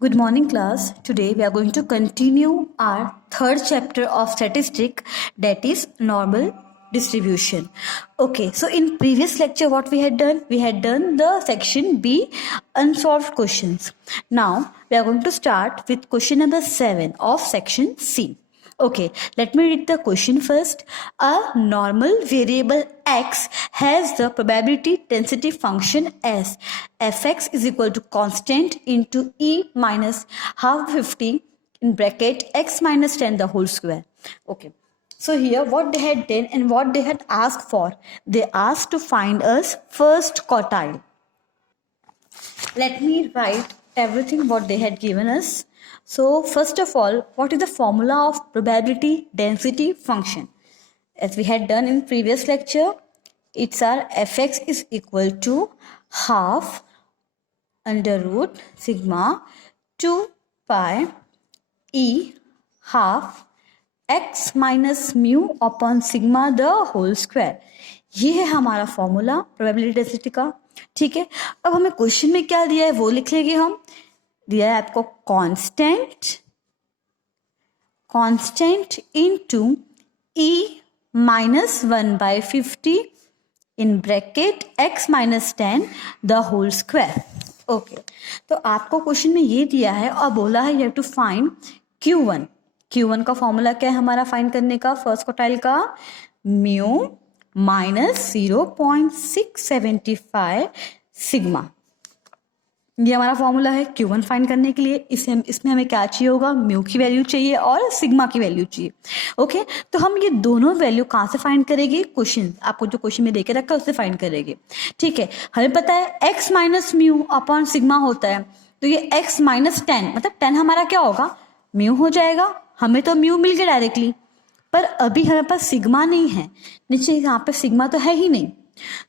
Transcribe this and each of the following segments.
Good morning, class. Today we are going to continue our third chapter of statistic, that is normal distribution. Okay, so in previous lecture what we had done? We had done the section B, unsolved questions. Now we are going to start with question number 7 of section C. Okay, let me read the question first. A normal variable x has the probability density function as fx is equal to constant into e minus half 50 in bracket x minus 10 the whole square. Okay, so here what they had done and what they had asked for, they asked to find us first quartile. Let me write everything what they had given us. So first of all, what is the formula of probability density function? As we had done in previous lecture, it's our fx is equal to half under root sigma 2 pi e half x minus mu upon sigma the whole square. ये है हमारा formula probability density का. ठीक है, अब हमें question में क्या दिया है वो लिख लेंगे हम. दिया है आपको constant into e minus 1/50 in bracket x minus 10 the whole square. Okay, तो आपको क्वेश्चन में ये दिया है और बोला है you have to find Q1. Q1 का फॉर्मूला क्या है हमारा फाइंड करने का फर्स्ट क्वार्टाइल का? Mu minus 0.675 sigma. ये हमारा फॉर्मूला है Q1 फाइंड करने के लिए. इसमें हमें क्या चाहिए होगा? म्यू की वैल्यू चाहिए और सिग्मा की वैल्यू चाहिए. ओके, तो हम ये दोनों वैल्यू कहाँ से फाइंड करेंगे? क्वेश्चन आपको जो क्वेश्चन में देके रखा है उससे फाइंड करेंगे. ठीक है, हमें पता है x minus mu upon sigma होता है, तो ये x माइनस 10 मतलब 10 हमारा क्या होगा? म्यू हो जाएगा. हमें तो म्यू मिल गया डायरेक्टली, पर अभी हमारे पास सिग्मा नहीं है. नीचे यहाँ पे सिग्मा तो है ही नहीं.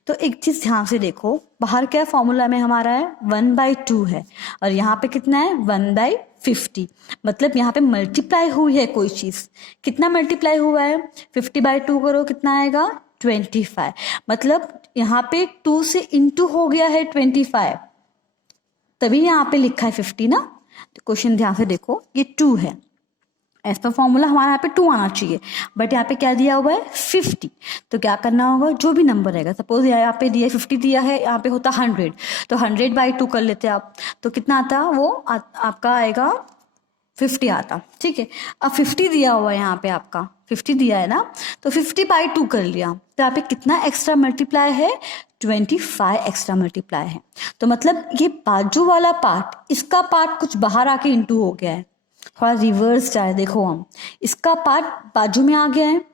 तो एक चीज ध्यान से देखो, बाहर क्या फॉर्मूला में हमारा है 1/2 है और यहाँ पे कितना है 1/50. मतलब यहाँ पे मल्टीप्लाई हुई है कोई चीज. कितना मल्टीप्लाई हुआ है? 50/2 करो कितना आएगा? 25. मतलब यहाँ पे 2 से इंटू हो गया है 25, तभी यहाँ पे लिखा है 50 ना. तो क्वेश्चन ध्यान से देखो, ये 2 है. एज पर फॉर्मूला हमारा यहाँ पे 2 आना चाहिए, बट यहाँ पे क्या दिया हुआ है? 50. तो क्या करना होगा? जो भी नंबर रहेगा, सपोज यहाँ पे दिया 50 दिया है, यहाँ पे होता 100, तो 100/2 कर लेते आप, तो कितना आता? वो आपका आएगा 50 आता. ठीक है, अब 50 दिया हुआ है यहाँ पे, आपका 50 दिया है ना, तो 50/2 कर लिया, तो यहाँ पे कितना एक्स्ट्रा मल्टीप्लाई है? 25 एक्स्ट्रा मल्टीप्लाई है. तो मतलब ये बाजू वाला पार्ट, इसका पार्ट कुछ बाहर आके इंटू हो गया है. थोड़ा रिवर्स जाए, देखो हम, इसका पार्ट बाजू में आ गया है.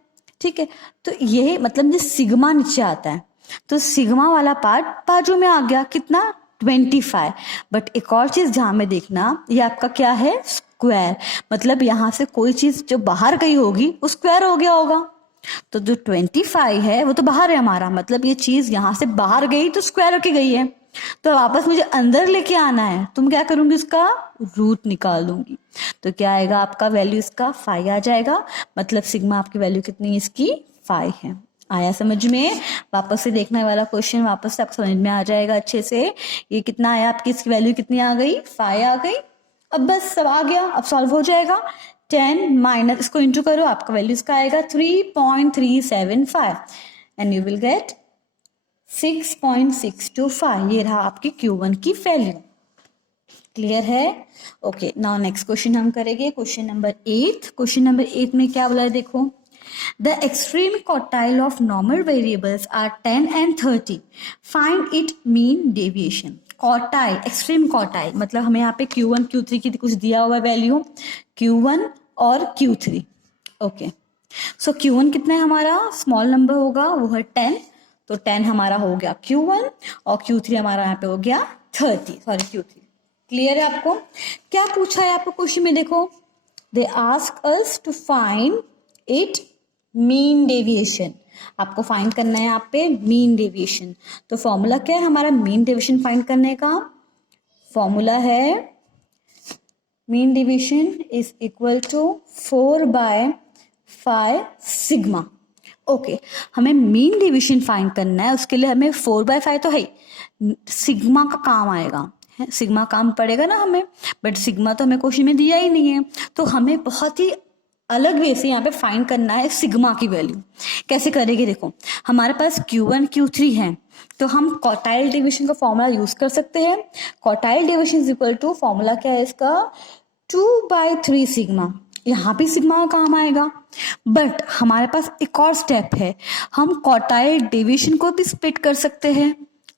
ठीक है, तो ये मतलब ये सिग्मा नीचे आता है, तो सिग्मा वाला पार्ट बाजू में आ गया. कितना? 25. बट एक और चीज ध्यान में देखना, ये आपका क्या है? स्क्वायर. मतलब यहाँ से कोई चीज जो बाहर गई होगी वो स्क्वायर हो गया होगा. तो जो 25 है वो तो बाहर है हमारा, मतलब ये चीज यहाँ से बाहर गई तो स्क्वायर होके गई है. तो वापस मुझे अंदर लेके आना है, तुम क्या करूंगी? उसका रूट निकालूंगी. तो क्या आएगा आपका? वैल्यू इसका 5 आ जाएगा. मतलब सिग्मा आपकी वैल्यू कितनी है? इसकी 5 है. आया समझ में? वापस से देखने वाला क्वेश्चन वापस से आपको समझ में आ जाएगा अच्छे से. ये कितना आया आपकी? इसकी वैल्यू कितनी आ गई? 5 आ गई. अब बस सब आ गया, अब सॉल्व हो जाएगा. 10 माइनस इसको इंटू करो, आपका वैल्यू इसका आएगा 3.375 एंड यू विल गेट 6.625. ये रहा आपकी Q1 की वैल्यू. क्लियर है? ओके, नाउ नेक्स्ट क्वेश्चन हम करेंगे, क्वेश्चन नंबर 8. क्वेश्चन नंबर 8 में क्या बोला है देखो. The extreme quartile of normal variables are 10 and 30. Find it mean deviation. Quartile, extreme quartile मतलब हमें यहाँ पे Q1 Q3 की कुछ दिया हुआ वैल्यू, Q1 और Q3. ओके, सो Q1 कितना है हमारा? स्मॉल नंबर होगा, वो है 10, तो 10 हमारा हो गया Q1 और Q3 हमारा यहाँ पे हो गया 30. Sorry Q3. क्लियर है आपको? क्या पूछा है आपको क्वेश्चन में देखो. They ask us to find it mean deviation. आपको फाइंड करना है यहाँ पे मीन डेविएशन. तो फॉर्मूला क्या है हमारा मीन डेविएशन फाइंड करने का? फॉर्मूला है mean deviation is equal to 4/5 sigma. Okay, हमें मीन डेविएशन फाइंड करना है, उसके लिए हमें 4/5 तो है, सिग्मा का काम आएगा. सिग्मा काम पड़ेगा ना हमें, बट सिग्मा तो हमें क्वेश्चन में दिया ही नहीं है, तो हमें बहुत ही अलग वे से यहाँ पे फाइंड करना है सिग्मा की वैल्यू। कैसे करेंगे, देखो हमारे पास Q1 Q3 है, तो हम क्वार्टाइल डिवीजन का फॉर्मूला यूज कर सकते हैं। Quartile division is equal to, formula क्या है इसका, 2/3 सिग्मा। यहाँ भी सिग्मा का काम आएगा, बट हमारे पास एक और स्टेप है, हम क्वार्टाइल डिवीजन को भी स्प्लिट कर सकते हैं।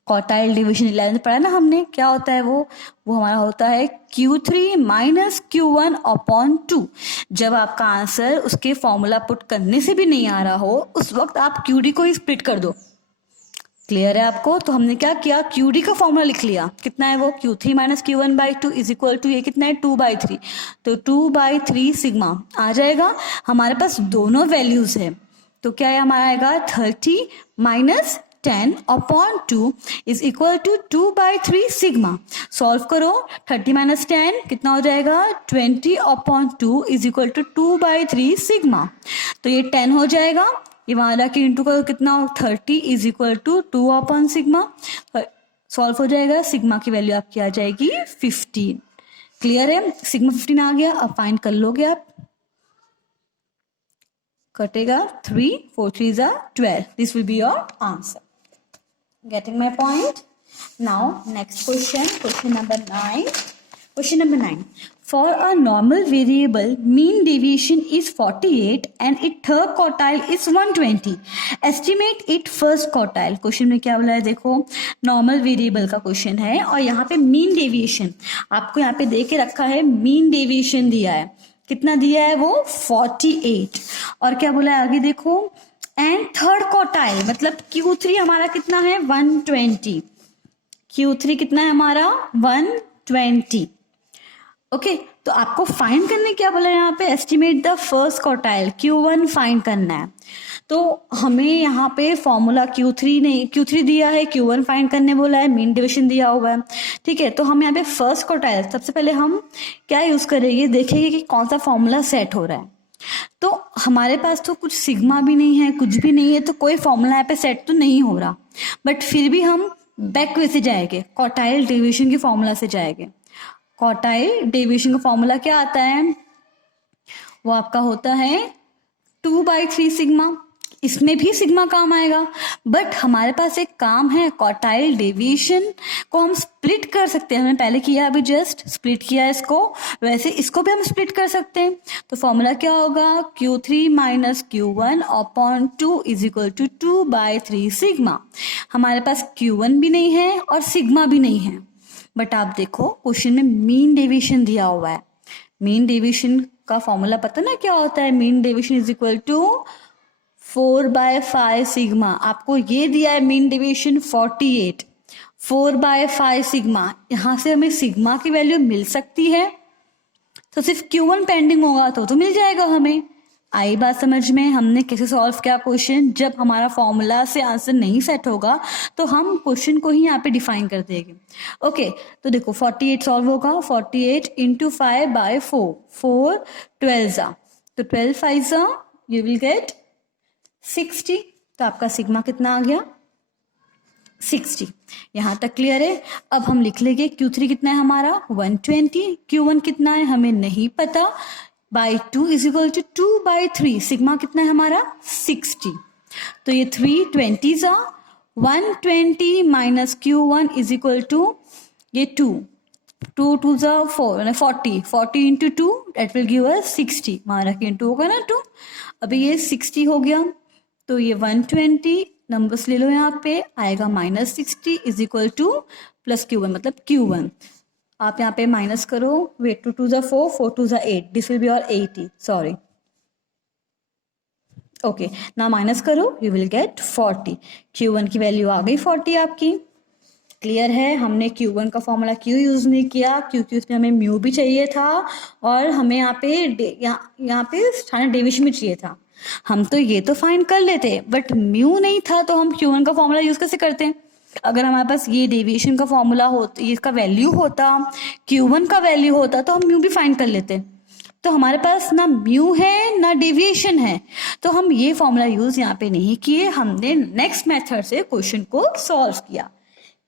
क्वार्टाइल डिवीजन 11 पढ़ा ना हमने, क्या होता है वो हमारा होता है Q3 माइनस Q1 अपॉन 2। जब आपका आंसर उसके फॉर्मूला पुट करने से भी नहीं आ रहा हो, उस वक्त आप QD को ही स्प्लिट कर दो। क्लियर है आपको? तो हमने क्या किया, QD का फॉर्मूला लिख लिया, कितना है वो, Q3 minus Q1/2 is equal to, ये कितना है 2/3, तो 2/3 सिग्मा आ जाएगा। हमारे पास दोनों वैल्यूज है, तो क्या है हमारा आएगा 30 minus 10 upon 2 is equal to 2/3 sigma. Solve करो, 30 माइनस 10 कितना हो जाएगा, 20 upon 2 is equal to 2/3 sigma. तो ये 10 हो जाएगा, ये हमारा कि इंटू का कितना, 30 is equal to 2 upon sigma. Solve हो जाएगा, सिग्मा की वैल्यू आपकी आ जाएगी 15। क्लियर है, सिग्मा 15 आ गया। अब फाइंड कर लोगे आप, कटेगा 3 4 3 are 12, this will be your answer. Getting my point? Now next question number 9. Question number 9. For a normal variable, mean deviation is 48 and its third quartile is 120. Estimate its first quartile. Question में क्या बोला है, देखो normal variable का question है और यहाँ पे मीन डेविएशन आपको यहाँ पे दे के रखा है, मीन डेविएशन दिया है, कितना दिया है वो 48, और क्या बोला है आगे देखो, एंड थर्ड क्वार्टाइल मतलब Q3 हमारा कितना है 120, Q3 कितना है हमारा 120। ओके, तो आपको फाइंड करने क्या बोला है यहाँ पे, estimate the first quartile, Q1 find करना है। तो हमें यहाँ पे फॉर्मूला Q3 दिया है, Q1 फाइंड करने बोला है, मीन डिवीजन दिया हुआ है, ठीक है। तो हम यहाँ पे फर्स्ट क्वार्टाइल, सबसे पहले हम क्या यूज करेंगे, देखेंगे कि कौन सा फॉर्मूला सेट हो रहा है। तो हमारे पास तो कुछ सिग्मा भी नहीं है, कुछ भी नहीं है, तो कोई फॉर्मूला यहाँ पे सेट तो नहीं हो रहा, बट फिर भी हम बैक वे से जाएंगे, क्वार्टाइल डिवीजन के फॉर्मूला से जाएंगे। क्वार्टाइल डिवीजन का फॉर्मूला क्या आता है, वो आपका होता है 2/3 सिग्मा। इसमें भी सिग्मा काम आएगा, बट हमारे पास एक काम है, क्वार्टाइल डेविएशन को हम स्प्लिट कर सकते हैं। हमने पहले किया, अभी जस्ट स्प्लिट किया इसको, वैसे इसको भी हम स्प्लिट कर सकते हैं। तो फॉर्मूला क्या होगा, Q3 minus Q1 upon 2 is equal to 2/3 sigma. हमारे पास Q1 भी नहीं है और सिग्मा भी नहीं है, बट आप देखो क्वेश्चन में मीन डेविएशन दिया हुआ है। मीन डेविएशन का फॉर्मूला पता ना क्या होता है, mean deviation is equal to 4/5 sigma. आपको ये दिया है मीन डेविएशन 48, 4/5 सिग्मा। यहां से हमें सिग्मा की वैल्यू मिल सकती है, तो सिर्फ Q1 पेंडिंग होगा तो मिल जाएगा हमें। आई बात समझ में? हमने कैसे सॉल्व किया क्वेश्चन, जब हमारा फॉर्मूला से आंसर नहीं सेट होगा तो हम क्वेश्चन को ही यहाँ पे डिफाइन कर देंगे। ओके, तो देखो 48 सॉल्व होगा, 48 इंटू 5/4, 4 12 जा, तो 12 5 जा, यू विल गेट 60। तो आपका सिग्मा कितना आ गया 60। यहां तक क्लियर है। अब हम लिख लेंगे Q3 कितना है हमारा 120, Q1 कितना है हमें नहीं पता, by 2 is equal to 2/3, sigma कितना है हमारा 60। तो ये 320 जा, 120 minus Q1 is equal to ये 2 2 जा 4, 40 into 2 that will give us 60। हमारा इंटू होगा ना 2, अभी ये 60 हो गया, तो ये 120 नंबर्स ले लो, यहाँ पे आएगा minus 60 is equal two plus Q1 मतलब Q1। आप यहाँ पे माइनस करो, वेट 2 2 जा 4, 4 2 जा 8, this will be your 80, sorry. Okay, ना माइनस करो, यू विल गेट 40। Q1 की वैल्यू आ गई 40 आपकी। क्लियर है? हमने Q1 का फॉर्मूला क्यों यूज नहीं किया, क्योंकि उसमें हमें म्यू भी चाहिए था और हमें यहाँ पे डेविएशन भी चाहिए था। हम तो ये तो फाइंड कर लेते, बट म्यू नहीं था, तो हम Q1 का फॉर्मूला यूज कैसे करते हैं। अगर हमारे पास ये डेविएशन का फॉर्मूला होता, इसका वैल्यू होता, Q1 का वैल्यू होता, तो हम म्यू भी फाइंड कर लेते। तो हमारे पास ना म्यू है ना डेविएशन है, तो हम ये फॉर्मूला यूज यहाँ पे नहीं किए, हमने नेक्स्ट मेथड से क्वेश्चन को सॉल्व किया।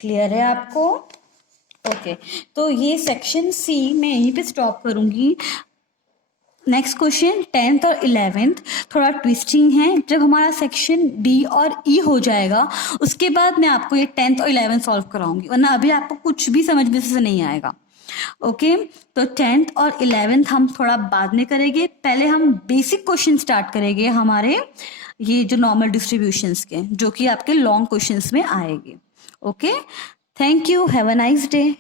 क्लियर है आपको? ओके, तो ये सेक्शन सी मैं यहीं पे स्टॉप करूंगी। नेक्स्ट क्वेश्चन 10th और 11th थोड़ा ट्विस्टिंग है। जब हमारा सेक्शन डी और ई हो जाएगा उसके बाद मैं आपको ये 10th और 11th सॉल्व कराऊंगी, वरना अभी आपको कुछ भी समझ में से नहीं आएगा। ओके, तो 10th और 11th हम थोड़ा बाद में करेंगे, पहले हम बेसिक क्वेश्चन स्टार्ट करेंगे हमारे ये जो नॉर्मल डिस्ट्रीब्यूशंस के, जो कि आपके लॉन्ग क्वेश्चंस में आएंगे। Okay, thank you, have a nice day.